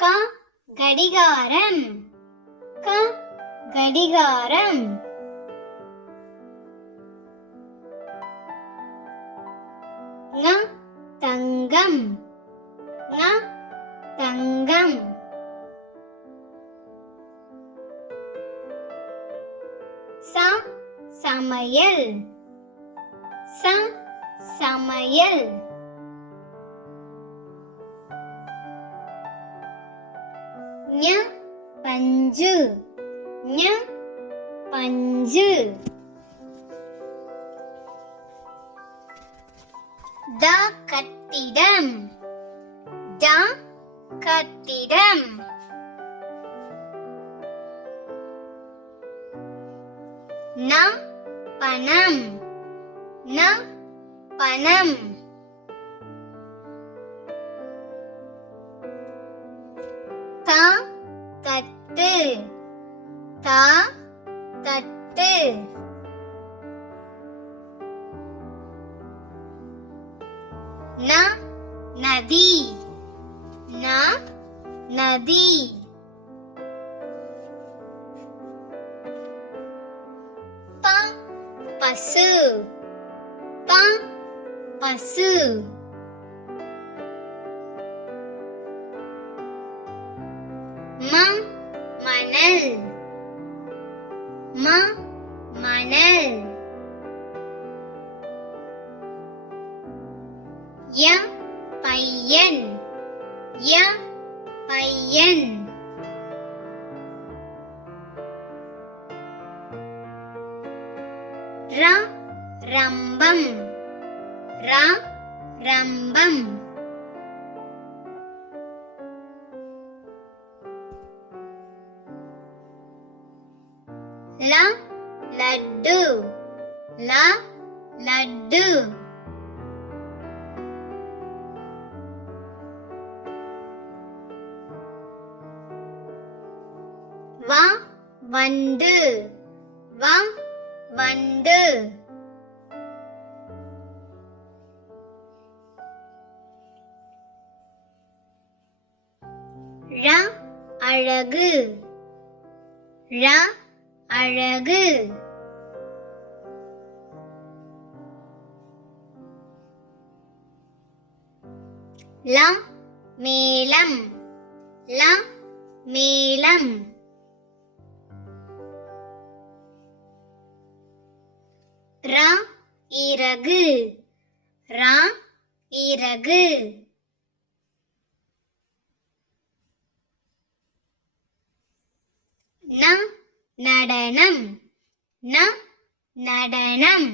க கடிகாரம் க கடிகாரம். ங தங்கம் ங தங்கம். ச சமையல் ச சமையல். ஞ பஞ்சு ஞ பஞ்சு. த கட்டிடம் ட கட்டிடம். ந பணம் ந பணம். த தட்டு த தட்டு. ந நதி ந நதி. ப பசு ப பசு. ம மணல் ம மணல். ய பையன் ய பையன். ர ரம்பம் ர ரம்பம். ல லட்டு ல லட்டு. வ வண்டு வ வண்டு. ர அழகு ர அழகு. ல மேளம் ல மேளம். ர இறகு ர இறகு. ந நடனம் ந நடனம்.